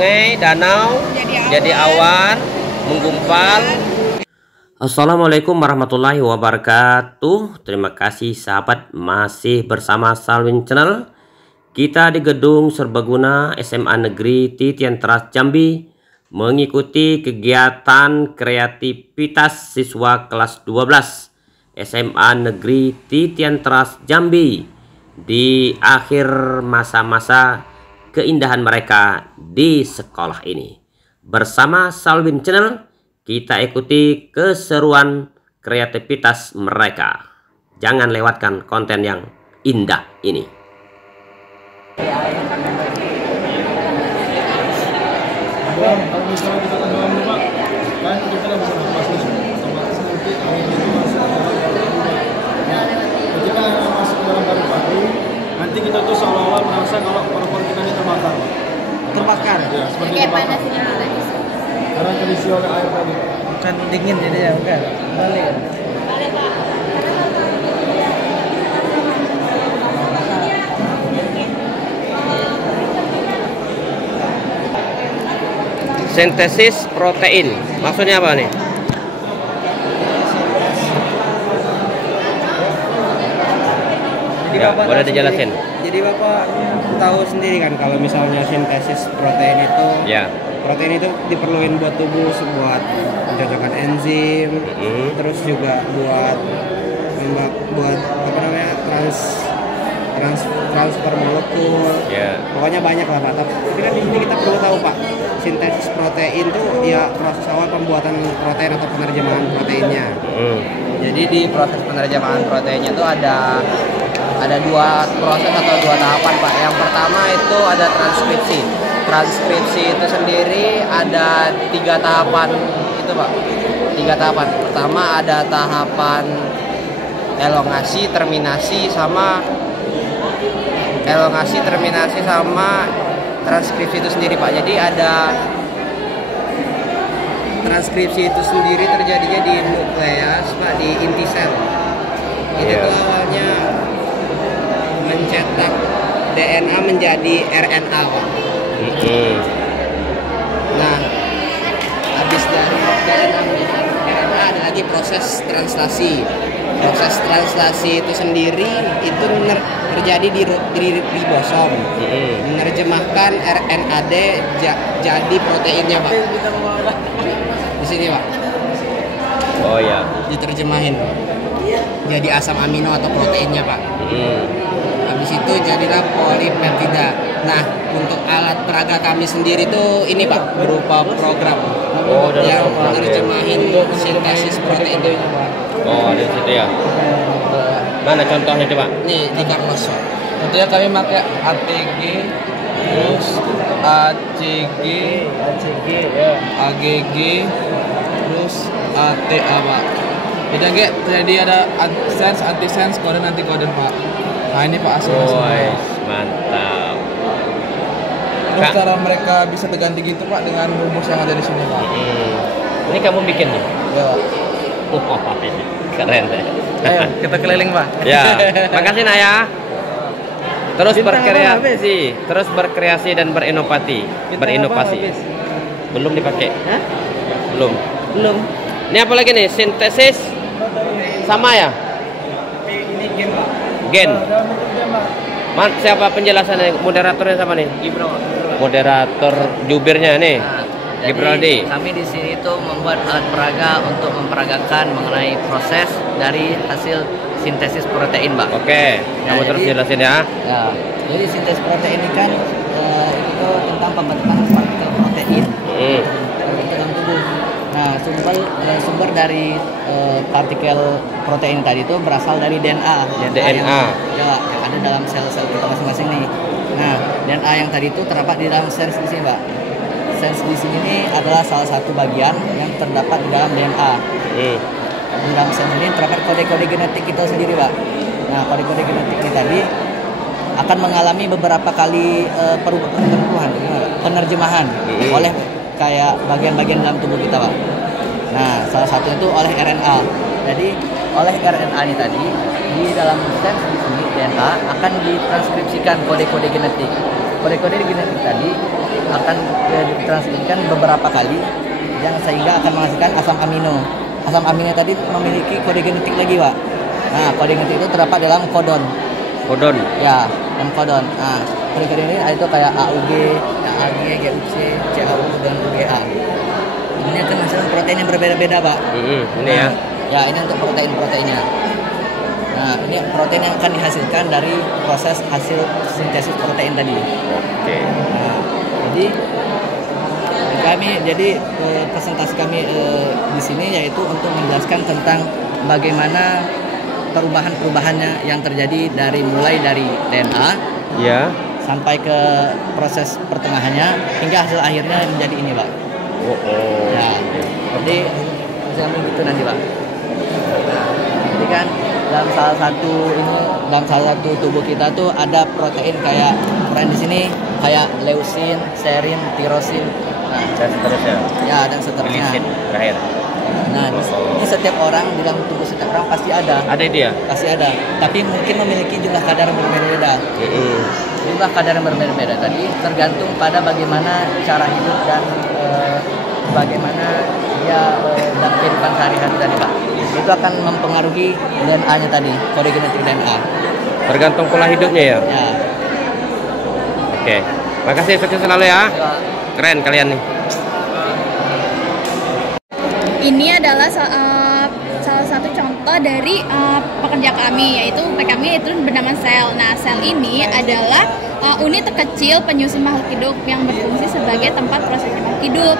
sungai, danau, jadi awan, menggumpal. Assalamualaikum warahmatullahi wabarakatuh. Terima kasih sahabat, masih bersama Salwin Channel. Kita di gedung Serbaguna SMA Negeri Titian Teras Jambi mengikuti kegiatan kreativitas siswa kelas 12 SMA Negeri Titian Teras Jambi di akhir masa-masa keindahan mereka di sekolah ini. Bersama Salwin Channel, kita ikuti keseruan kreativitas mereka. Jangan lewatkan konten yang indah ini. Kalau misalnya kita tenggelam nih Pak, kan kita udah bisa nafas nih, otomatis nanti air itu masuk ke dalam paru-paru. Nah, ketika air masuk ke dalam paru-paru, nanti kita tuh seolah-olah merasa kalau paru-paru kita ini terbakar. Terbakar? Ya, seperti kayak terbakar. panasnya tadi. Karena terisi oleh air tadi. Bukan dingin jadi ya, bukan? Balik. Balik Pak. Sintesis protein, maksudnya apa nih? Jadi Ya, Bapak boleh tahu dijelasin. sendiri- Jadi Bapak tahu sendiri kan kalau misalnya sintesis protein itu, Ya. protein itu diperlukan buat tubuh, buat mencocokkan enzim, terus juga buat apa namanya transfer molekul. Ya. Pokoknya banyak lah Pak. Tapi kan di sini kita perlu tahu Pak, sintesis protein itu ya proses awal pembuatan protein atau penerjemahan proteinnya. Jadi di proses penerjemahan proteinnya itu ada dua proses atau dua tahapan Pak. Yang pertama itu ada transkripsi. Transkripsi itu sendiri ada 3 tahapan itu Pak. 3 tahapan. Pertama ada tahapan elongasi, terminasi sama transkripsi itu sendiri Pak. Jadi ada transkripsi itu sendiri terjadinya di nukleus Pak, di inti sel. Itu tuh awalnya mencetak DNA menjadi RNA Pak. Nah, habis dari DNA menjadi RNA ada lagi proses translasi. Proses translasi itu sendiri itu terjadi di ribosom, menerjemahkan RNAD jadi proteinnya Pak. Di sini Pak. Oh ya. Diterjemahin jadi asam amino atau proteinnya Pak. Habis itu jadilah polipeptida. Nah, untuk alat peraga kami sendiri tuh ini Pak, berupa program yang menerjemahin sintesis protein. Oh, di situ ya. Mana contohnya coba? Nih di Carlos. Tentunya kami pakai ATG, terus ACG, AGG, terus ATA Pak. Jadi ada sense, antisense, koden, antikoden Pak. Nah ini Pak asal. Mantap. Terus cara mereka bisa terganti gitu Pak dengan rumus yang ada di sini Pak. Ini kamu bikin nih? Ya. Keren deh. Ayo kita keliling Pak. Ya, makasih Naya. Terus berkreasi dan berinovasi. Belum dipakai? Belum. Ini apa lagi nih? Sintesis sama ya? Ini gen Pak. Gen. Siapa penjelasannya? Moderatornya sama nih? Gibro. Moderator jubirnya nih. Jadi kami di sini tuh membuat alat peraga untuk memperagakan mengenai proses dari hasil sintesis protein, Mbak. Oke, kamu terus jelasin ya. Ya, jadi sintesis protein ini kan itu tentang pembentukan partikel protein dalam tubuh. Nah, sumber dari partikel protein tadi itu berasal dari DNA. DNA. Ya, yang ada dalam sel-sel kita masing-masing nih. Nah, DNA yang tadi itu terdapat di dalam sense di sini, Mbak. Sense di sini adalah salah satu bagian yang terdapat di dalam DNA. Di dalam sense ini terdapat kode-kode genetik kita sendiri, Pak. Nah, kode-kode genetik ini tadi akan mengalami beberapa kali penerjemahan oleh kayak bagian-bagian dalam tubuh kita, Pak. Nah, salah satu itu oleh RNA. Jadi, oleh RNA ini tadi di dalam sense di sini DNA akan ditranskripsikan kode-kode genetik. kode-kode genetik tadi akan ditranskripsikan beberapa kali yang sehingga akan menghasilkan asam amino. Asam amino tadi memiliki kode genetik lagi, Pak. Nah, kode genetik itu terdapat dalam kodon. Kodon. Ya, dan kodon. Nah, kode-kode ini itu kayak AUG, AG, GUC, CAU, dan UGA. Ini akan menghasilkan protein yang berbeda-beda, Pak. Ini ya. Ya, ini untuk proteinnya. Nah, ini protein yang akan dihasilkan dari proses hasil sintesis protein tadi. Oke. Nah, jadi presentasi kami di sini yaitu untuk menjelaskan tentang bagaimana perubahan-perubahannya yang terjadi mulai dari DNA Ya. sampai ke proses pertengahannya hingga hasil akhirnya menjadi ini, Pak. Oh. Ya, jadi misalnya begitu nanti, Pak. Nah, jadi kan dalam salah satu tubuh kita tuh ada protein kayak di sini kayak leusin, serin, tirosin, nah, Dan seterusnya. ya dan seterusnya. Glisin terakhir. Nah, ini setiap orang di dalam tubuh setiap orang pasti ada. Ada itu ya? Pasti ada. Tapi mungkin memiliki jumlah kadar yang berbeda-beda. Jumlah kadar yang berbeda-beda tadi tergantung pada bagaimana cara hidup dan bagaimana dia dalam kehidupan sehari-hari tadi, Pak. Itu akan mempengaruhi DNA-nya tadi, kode genetik DNA. Tergantung pola hidupnya ya? Ya. Oke. Makasih, sukses selalu ya. Keren kalian nih. Ini adalah salah satu contoh dari pekerja kami, yaitu kami itu bernama sel. Nah, sel ini adalah unit terkecil penyusun makhluk hidup yang berfungsi sebagai tempat prosesnya makhluk hidup.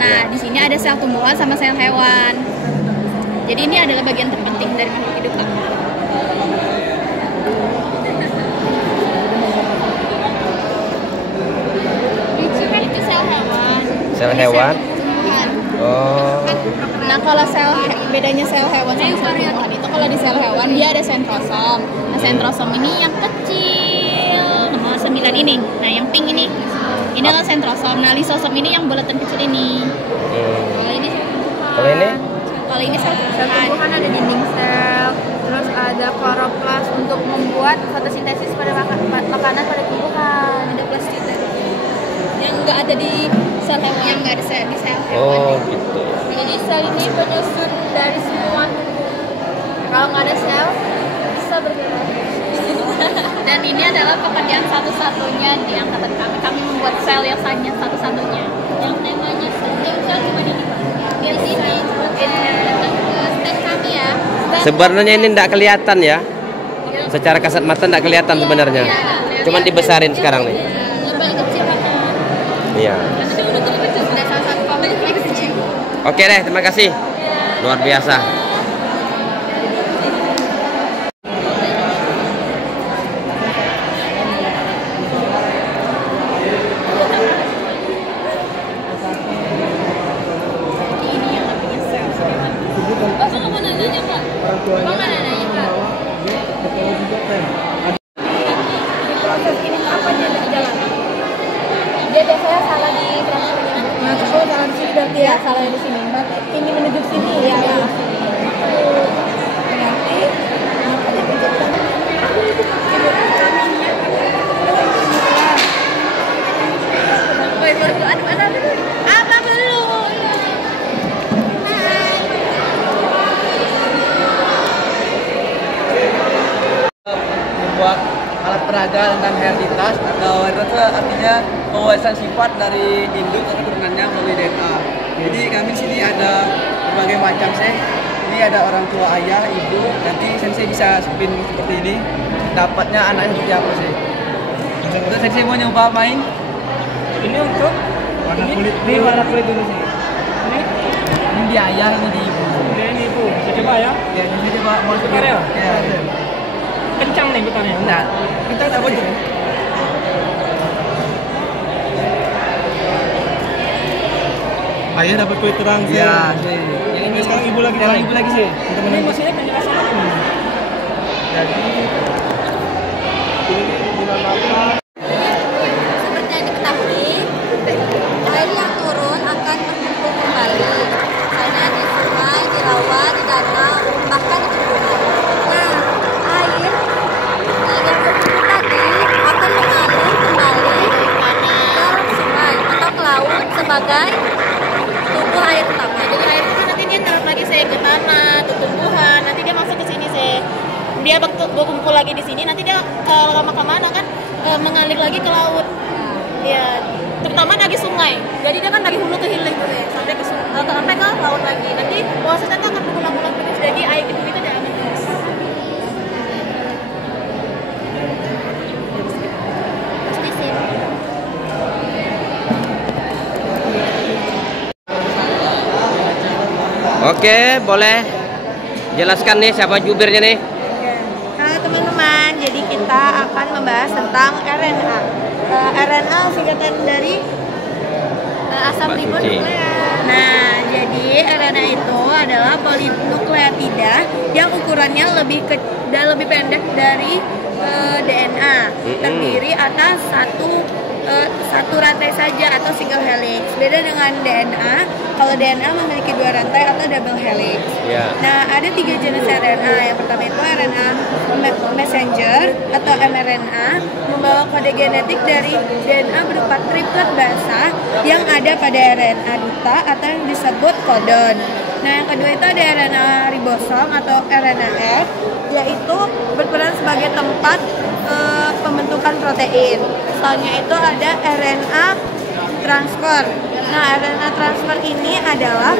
Nah, di sini ada sel tumbuhan sama sel hewan. Jadi ini adalah bagian terpenting dari makhluk hidup, Pak. Itu sel hewan. Sel hewan. Tumbuhan. Oh. Nah, kalau bedanya sel hewan sama sel tumbuhan itu, kalau di sel hewan dia ada sentrosom. Nah, sentrosom ini yang kecil, nomor 9 ini. Nah, yang pink ini adalah sentrosom. Nah, lisosom ini yang bulatan kecil ini. Kalau ini? Kalau ini sel tumbuhan ada dinding sel, terus ada kloroplas untuk membuat fotosintesis pada makanan pada tumbuhan. Ada plastida yang nggak ada di sel hewan. Yang nggak ada di sel hewan. Oh, gitu. Jadi sel ini penyusun dari semua tumbuh. Kalau nggak ada sel, bisa bergerak. Dan ini adalah pekerjaan satu-satunya di angkatan kami. Kami membuat sel yang hanya satu-satunya. Yang temanya sel cuma ini, Pak. Di sini. Stand kami ya. Sebenarnya ini tidak kelihatan ya. Secara kasat mata tidak kelihatan sebenarnya. Cuman dibesarin sekarang nih. Lebih kecil, Pak. Iya. Tapi udah terkecil. Sudah salah satu pabrik yang kecil. Oke deh, terima kasih. Luar biasa. Ini yang namanya sel. Bapak nggak mau nanya, Pak? Bapak nggak nanya, Pak? Proses ini apa yang berjalan? Dia biasanya salah di transfernya. Nah, kalau salah di sini berarti ya salah di sini. Berarti ini menuju ke sini ya. Berarti makanya penciptaan Apa belum? Membuat alat peraga tentang hereditas atau hereditas itu artinya pewarisan sifat dari induk atau keturunannya melalui DNA. Jadi kami di sini ada berbagai macam sih. Ini ada orang tua ayah, ibu. Nanti sensei bisa spin seperti ini. Dapatnya anaknya seperti apa sih? Untuk sensei mau nyoba main? Ini untuk warna kulit. Ini warna kulit dulu sih. Ini di ayah, ini di ibu. Ini ibu, bisa coba ya. Ya, bisa coba mau Putar ya? Ya. Kencang nih putarnya. Nah, kita tak boleh. Ayah dapat kulit terang sih. Ya, sih. Yang ini Sekarang ibu lagi. Sekarang ibu lagi sih. Ini maksudnya penjelasannya gimana? Jadi Ini dinamakan seperti yang diketahui, air yang turun akan berkumpul kembali, misalnya di sungai, di rawa, di danau, bahkan di gunung. Nah, air yang berkumpul tadi akan mengalir kembali sebagai tubuh air utama. Jadi air itu nanti dia nyerap lagi ke tanah, ke tumbuhan, nanti dia masuk ke sini dia berkumpul lagi di sini, nanti dia lama kemana kan mengalir lagi ke laut. Ya, terutama dari sungai. Jadi dia kan dari hulu ke hilir gitu ya, sampai ke laut lagi. Nanti prosesnya itu akan berulang-ulang terus. Jadi air itu jangan terus. Pasti sih. Oke, boleh jelaskan nih siapa jubirnya nih? Halo teman-teman, jadi kita akan membahas tentang RNA. RNA singkatan dari Asam ribonukleat. Nah, jadi RNA itu adalah polinukleotida yang ukurannya lebih pendek dari DNA, terdiri atas satu rantai saja atau single helix. Beda dengan DNA, kalau DNA memiliki 2 rantai atau double helix. Nah, ada 3 jenis RNA. Yang pertama itu RNA messenger atau mRNA, membawa kode genetik dari DNA berupa triplet basah yang ada pada RNA duta atau yang disebut kodon. Nah, yang kedua itu ada RNA ribosom atau RNAs, yaitu berperan sebagai tempat pembentukan protein. Selanjutnya itu ada RNA transfer. Nah, RNA transfer ini adalah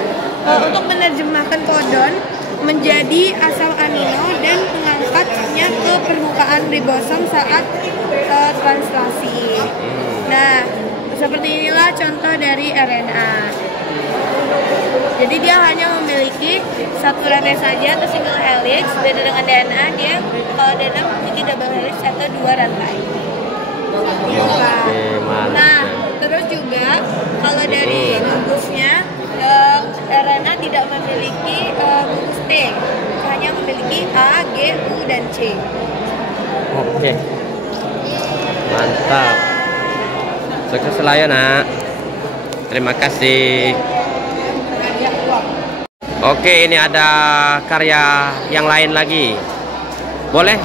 untuk menerjemahkan kodon menjadi asal amino dan mengangkatnya ke permukaan ribosom saat translasi. Nah, seperti inilah contoh dari RNA. Jadi dia hanya memiliki satu rantai saja atau single helix. Beda dengan DNA, dia kalau DNA memiliki double helix atau 2 rantai. Nah, terus juga kalau dari gugusnya, RNA tidak memiliki gugus T, hanya memiliki A, G, U, dan C. Oke, mantap. Sukses selalu nak. Terima kasih. Oke, ini ada karya yang lain lagi. Boleh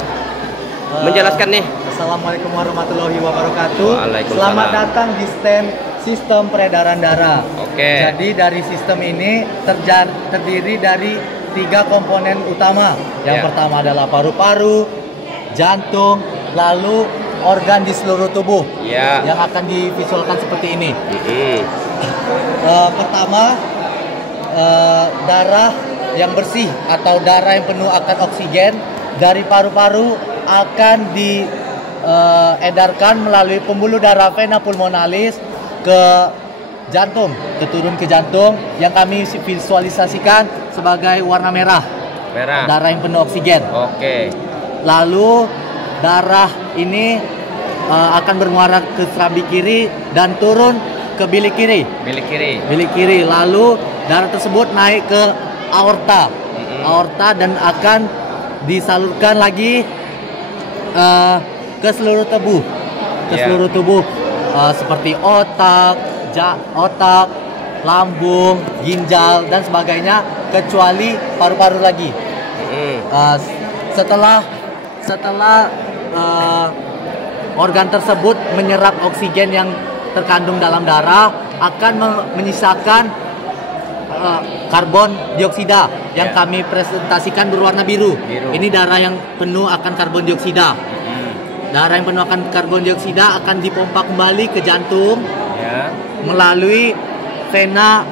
menjelaskan nih? Assalamualaikum warahmatullahi wabarakatuh. Waalaikumsalam. Selamat datang di stand sistem peredaran darah. Oke. Jadi dari sistem ini terdiri dari 3 komponen utama. Yang pertama adalah paru-paru, jantung, lalu organ di seluruh tubuh. Yang akan divisualkan seperti ini. Pertama, darah yang bersih atau darah yang penuh akan oksigen dari paru-paru akan diedarkan melalui pembuluh darah vena pulmonalis ke jantung, turun ke jantung yang kami visualisasikan sebagai warna merah. Darah yang penuh oksigen. Lalu darah ini akan bermuara ke serambi kiri dan turun ke bilik kiri. Lalu darah tersebut naik ke aorta. Dan akan disalurkan lagi ke seluruh tubuh. Seperti otak, lambung, ginjal dan sebagainya, kecuali paru-paru lagi. Setelah organ tersebut menyerap oksigen yang terkandung dalam darah, akan menyisakan karbon dioksida yang kami presentasikan berwarna biru. Ini darah yang penuh akan karbon dioksida. Darah yang penuh akan karbon dioksida akan dipompa kembali ke jantung melalui vena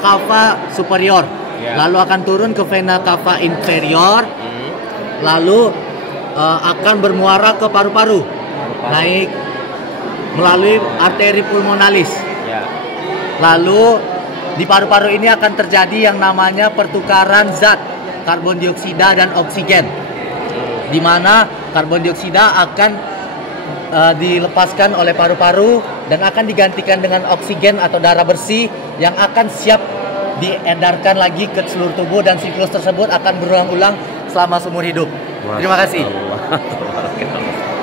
cava superior. Lalu akan turun ke vena cava inferior. Lalu akan bermuara ke paru-paru. Naik melalui arteri pulmonalis. Lalu di paru-paru ini akan terjadi yang namanya pertukaran zat karbon dioksida dan oksigen, di mana karbon dioksida akan dilepaskan oleh paru-paru dan akan digantikan dengan oksigen atau darah bersih yang akan siap diedarkan lagi ke seluruh tubuh, dan siklus tersebut akan berulang-ulang selama seumur hidup. Terima kasih.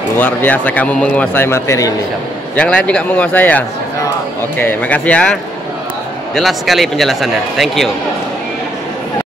Luar biasa kamu menguasai materi ini. Yang lain juga menguasai ya? Oke, makasih ya. Jelas sekali penjelasannya. Thank you.